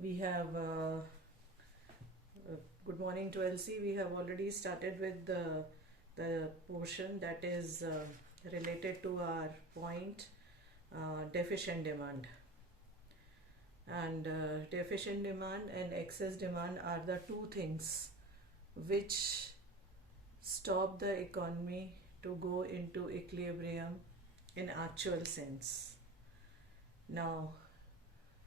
We have good morning 12C. We have already started with the portion that is related to our point deficient demand. And deficient demand and excess demand are the two things which stop the economy to go into equilibrium in actual sense. Now,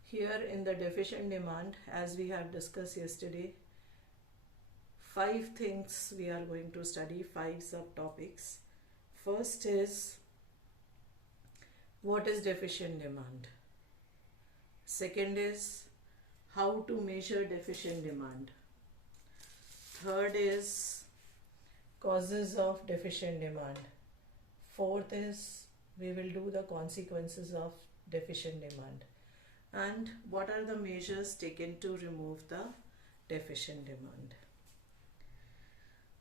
here in the deficient demand, as we have discussed yesterday, 5 things we are going to study, 5 subtopics. First is, what is deficient demand? Second is, how to measure deficient demand. Third is, causes of deficient demand. Fourth is, we will do the consequences of deficient demand. And what are the measures taken to remove the deficient demand?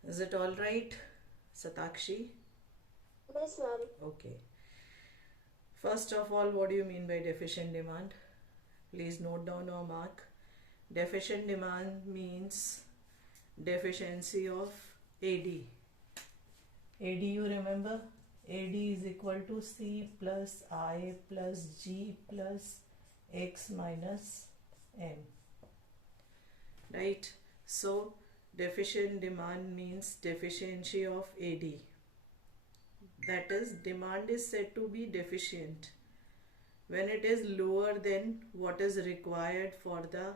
Is it all right, Satakshi? Yes, ma'am. Okay. First of all, what do you mean by deficient demand? Please note down or mark. Deficient demand means deficiency of AD. AD, you remember? AD is equal to C plus I plus G plus X minus M. Right? So, deficient demand means deficiency of AD. That is, demand is said to be deficient when it is lower than what is required for the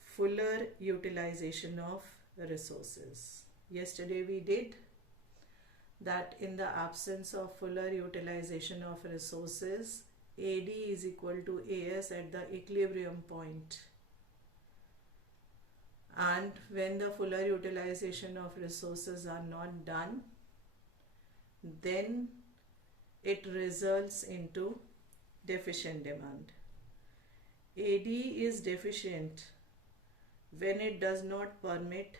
fuller utilization of resources. Yesterday we did that in the absence of fuller utilization of resources, AD is equal to AS at the equilibrium point. And when the fuller utilization of resources are not done, then it results into deficient demand. AD is deficient when it does not permit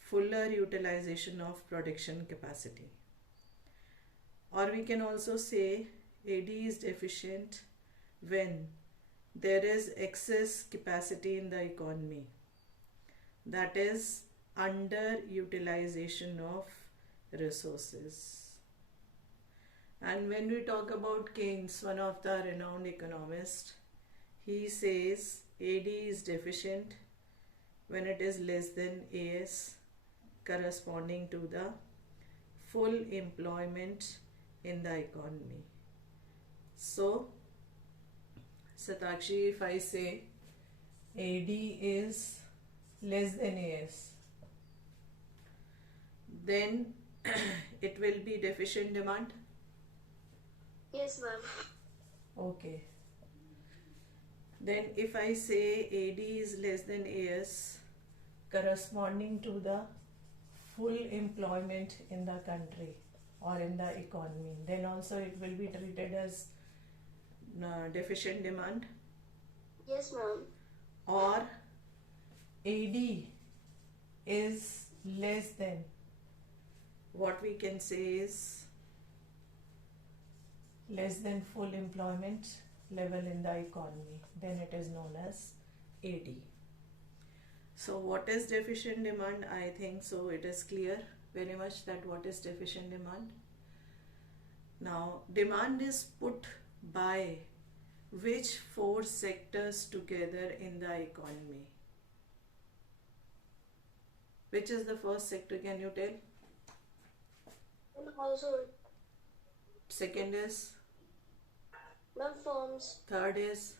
fuller utilization of production capacity. Or we can also say AD is deficient when there is excess capacity in the economy. That is underutilization of resources. And when we talk about Keynes, one of the renowned economists, he says AD is deficient when it is less than AS, corresponding to the full employment in the economy. So, Satakshi, if I say AD is less than AS, then it will be deficient demand. Yes, ma'am. Okay. Then if I say AD is less than AS, corresponding to the full employment in the country or in the economy, then also it will be treated as deficient demand. Yes, ma'am. Or AD is less than, what we can say is less than full employment level in the economy, then it is known as AD. So what is deficient demand? I think so it is clear very much that what is deficient demand. Now, demand is put by which 4 sectors together in the economy? Which is the first sector, can you tell? And household. Second is? Ma'am, firms. Third is?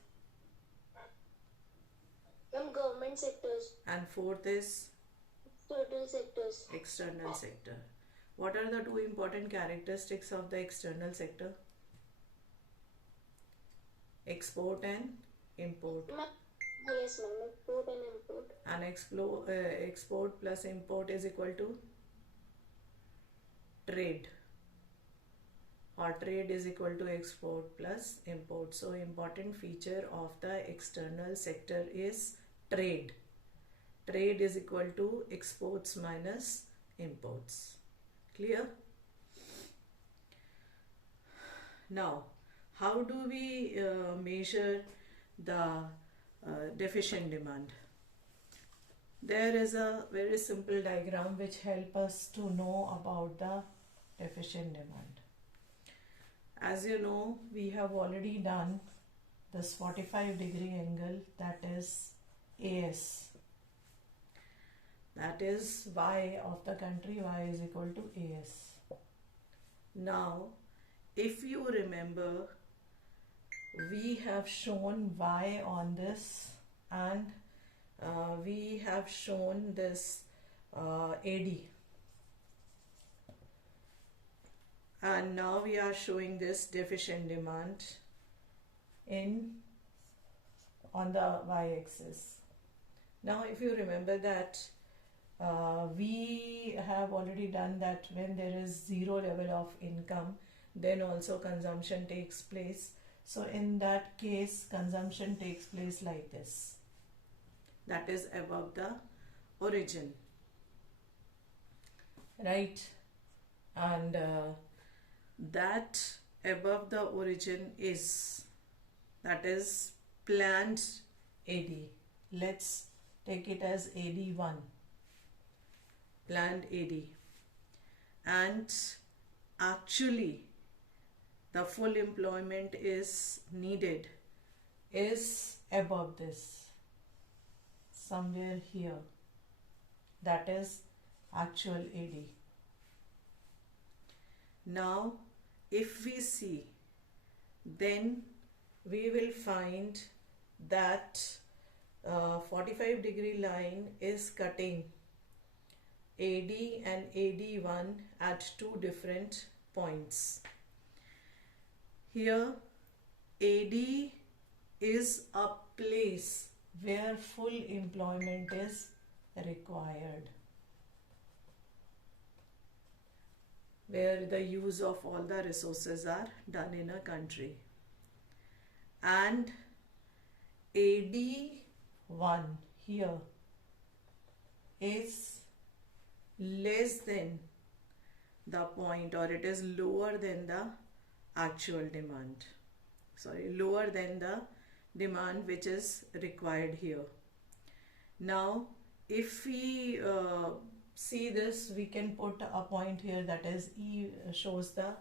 Ma'am, government sectors. And fourth is? Total sectors. External sector. What are the 2 important characteristics of the external sector? Export and import. Yes, ma'am. Export and import. And export plus import is equal to trade. Or trade is equal to export plus import. So, important feature of the external sector is trade. Trade is equal to exports minus imports. Clear? Now, how do we measure the deficient demand. There is a very simple diagram which help us to know about the deficient demand. As you know, we have already done this 45-degree angle, that is AS. That is Y of the country, Y is equal to AS. Now, if you remember, we have shown Y on this, and we have shown this AD, and now we are showing this deficient demand on the y-axis. Now if you remember that we have already done that when there is zero level of income, then also consumption takes place. So in that case, consumption takes place like this, that is above the origin, right? And that above the origin is, that is planned AD. Let's take it as AD1, planned AD. And actually the full employment is needed is above this, somewhere here, that is actual AD. Now if we see, then we will find that 45-degree line is cutting AD and AD1 at two different points. Here AD is a place where full employment is required, where the use of all the resources are done in a country. And AD1 here is less than the point, or it is lower than the actual demand, lower than the demand which is required here. Now if we see this, we can put a point here, that is E shows the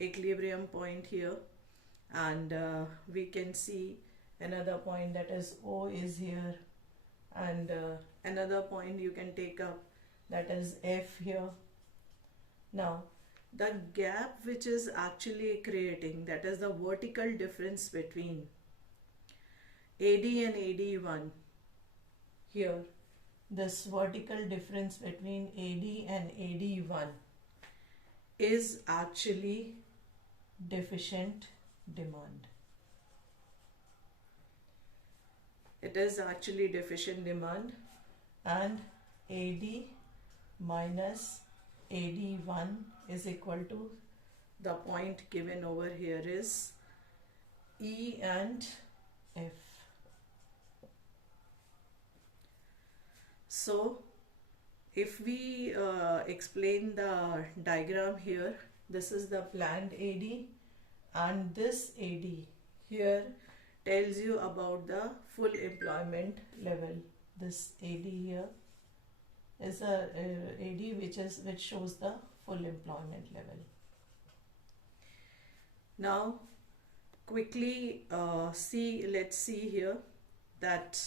equilibrium point here, and we can see another point, that is O is here, and another point you can take up, that is F here. Now the gap which is actually creating, that is the vertical difference between AD and AD1 here, this vertical difference between AD and AD1 is actually deficient demand. It is actually deficient demand, and AD minus AD1 is equal to, the point given over here is E and F. So if we explain the diagram here, this is the planned AD, and this AD here tells you about the full employment level. This AD here is a AD which shows the full employment level. Now quickly let's see here that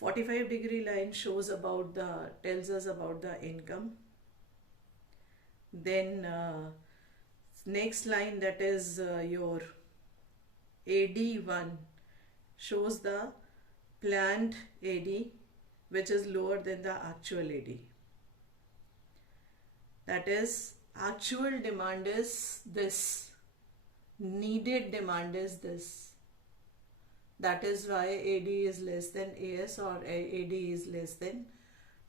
45-degree line shows about tells us about the income. Then next line, that is your AD1, shows the planned AD which is lower than the actual AD. That is, actual demand is this, needed demand is this. That is why AD is less than AS, or AD is less than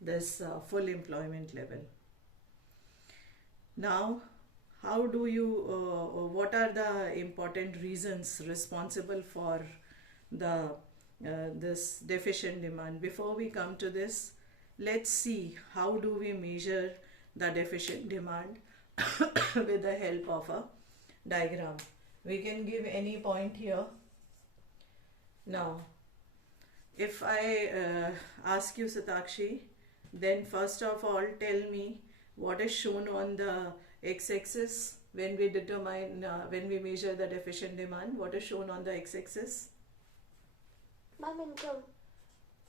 this full employment level. Now, how do you, what are the important reasons responsible for the this deficient demand? Before we come to this, let's see how do we measure the deficient demand with the help of a diagram. We can give any point here. Now If I ask you, Satakshi, then first of all tell me what is shown on the x-axis when we determine, when we measure the deficient demand. What is shown on the x-axis? Ma'am, income.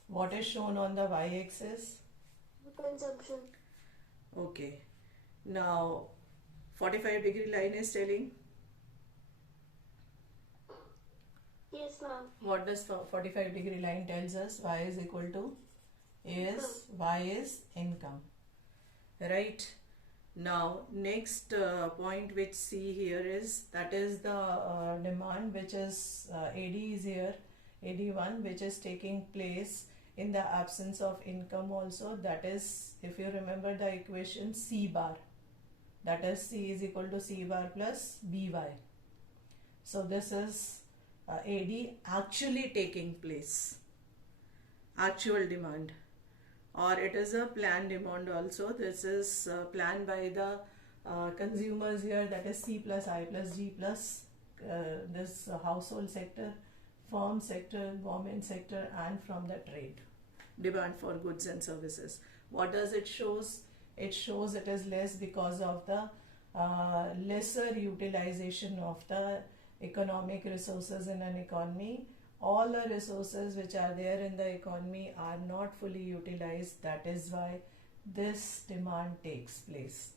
What is shown on the y-axis? Consumption. Okay. Now, 45-degree line is telling. Yes, ma'am. What does 45-degree line tells us? Y is equal to Y is income. Right. Now, next point which see here is, that is the demand, which is AD is here, AD1, which is taking place in the absence of income also. That is, if you remember the equation, C bar, that is C is equal to C bar plus BY. So this is AD actually taking place, actual demand, or it is a planned demand also. This is planned by the consumers here, that is C plus I plus G plus this household sector, firm sector, government sector, and from the trade. Demand for goods and services. What does it shows? It shows it is less because of the lesser utilization of the economic resources in an economy. All the resources which are there in the economy are not fully utilized. That is why this demand takes place.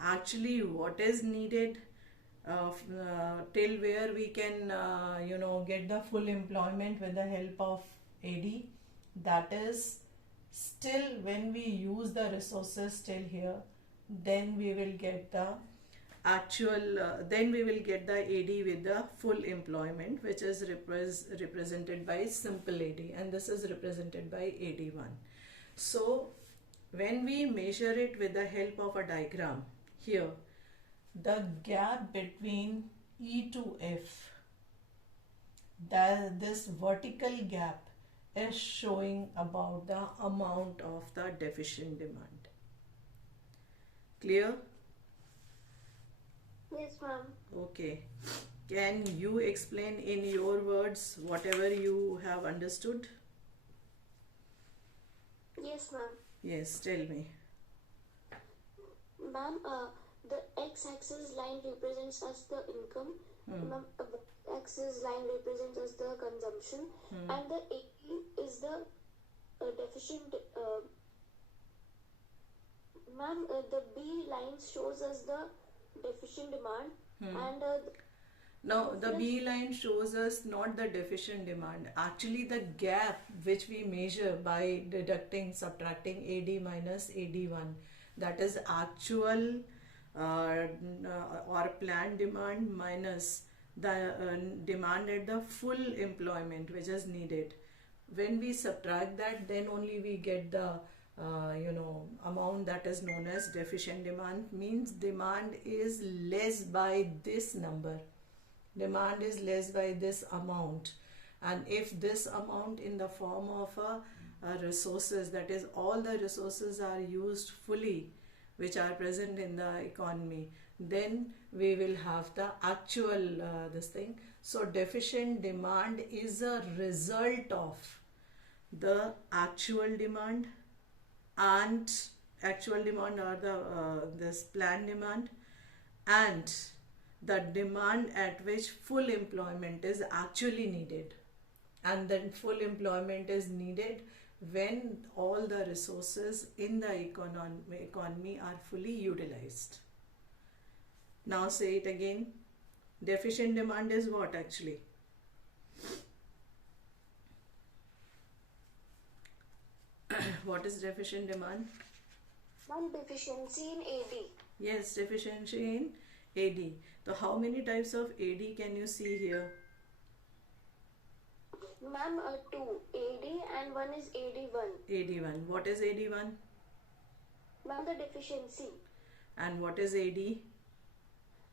Actually, what is needed till where we can get the full employment with the help of AD, that is, still when we use the resources till here, then we will get the actual then we will get the AD with the full employment, which is represented by simple AD, and this is represented by AD1. So when we measure it with the help of a diagram here, the gap between E to F, this vertical gap is showing about the amount of the deficient demand. Clear? Yes, ma'am. Okay. Can you explain in your words whatever you have understood? Yes, ma'am. Yes, tell me. Ma'am, the x-axis line represents as the income. Ma'am, axis line represents as the consumption, and the AD is the deficient. Ma'am, the B line shows us the deficient demand, and Now, the B line shows us not the deficient demand. Actually, the gap which we measure by subtracting AD minus AD1, that is actual or planned demand minus the demand at the full employment which is needed. When we subtract that, then only we get the amount that is known as deficient demand. Means demand is less by this number. Demand is less by this amount, and if this amount in the form of resources, that is all the resources are used fully which are present in the economy, then we will have the actual this thing. So deficient demand is a result of the actual demand, and actual demand are the this planned demand, and the demand at which full employment is actually needed. And then full employment is needed when all the resources in the economy are fully utilized. Now say it again. Deficient demand is what actually? What is deficient demand? one deficiency in AD. Yes, deficiency in AD. So how many types of AD can you see here? Ma'am, 2 AD and one is AD1. AD1. What is AD1? Ma'am, the deficiency. And what is AD?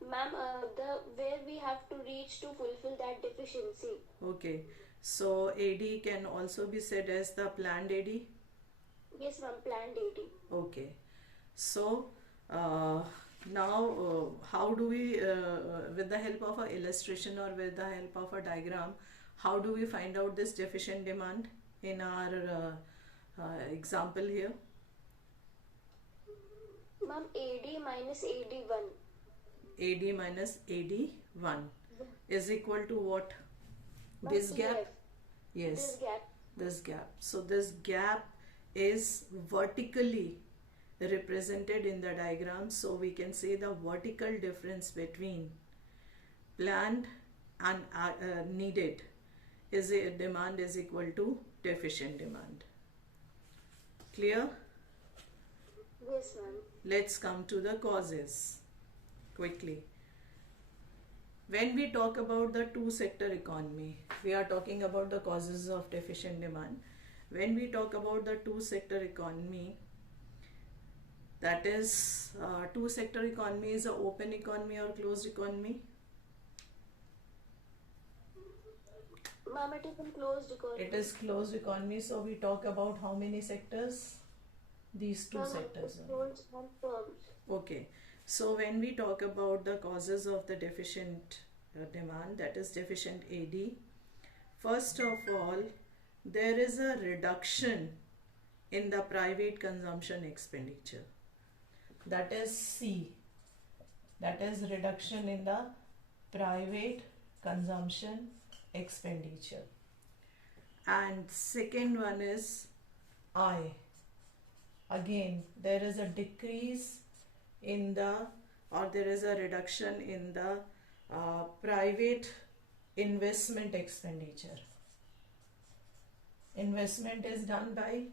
Ma'am, the where we have to reach to fulfill that deficiency. Okay. So AD can also be said as the planned AD? Yes, ma'am, planned AD. Okay. So now how do we, with the help of a illustration or with the help of a diagram, How do we find out this deficient demand in our example here? Ma'am, AD minus AD1. AD minus AD1 is equal to what? Ma'am, This gap? PF. Yes, This gap. this gap. So this gap is vertically represented in the diagram, so we can say the vertical difference between planned and needed is a demand is equal to deficient demand. Clear? Yes, ma'am. Let's come to the causes quickly. When we talk about the two-sector economy, we are talking about the causes of deficient demand. When we talk about the two-sector economy, that is, two-sector economy is an open economy or closed economy? Ma'am, it is in closed economy. It is closed economy, so we talk about how many sectors? These two Ma'am, sectors. it holds one firms. Okay, so when we talk about the causes of the deficient demand, that is deficient AD, first of all, there is a reduction in the private consumption expenditure. That is C. That is reduction in the private consumption expenditure. And second one is I. Again, there is a decrease in the, or there is a reduction in the private investment expenditure. Investment is done by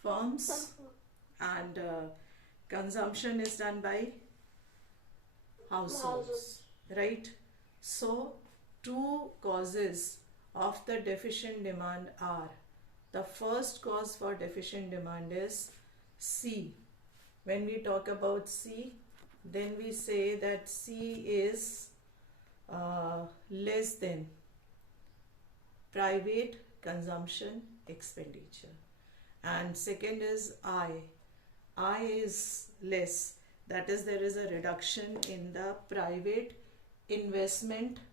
firms and consumption is done by households, right? So two causes of the deficient demand are, the first cause for deficient demand is C. When we talk about C, then we say that C is less than private consumption expenditure. And second is I. I is less, that is there is a reduction in the private investment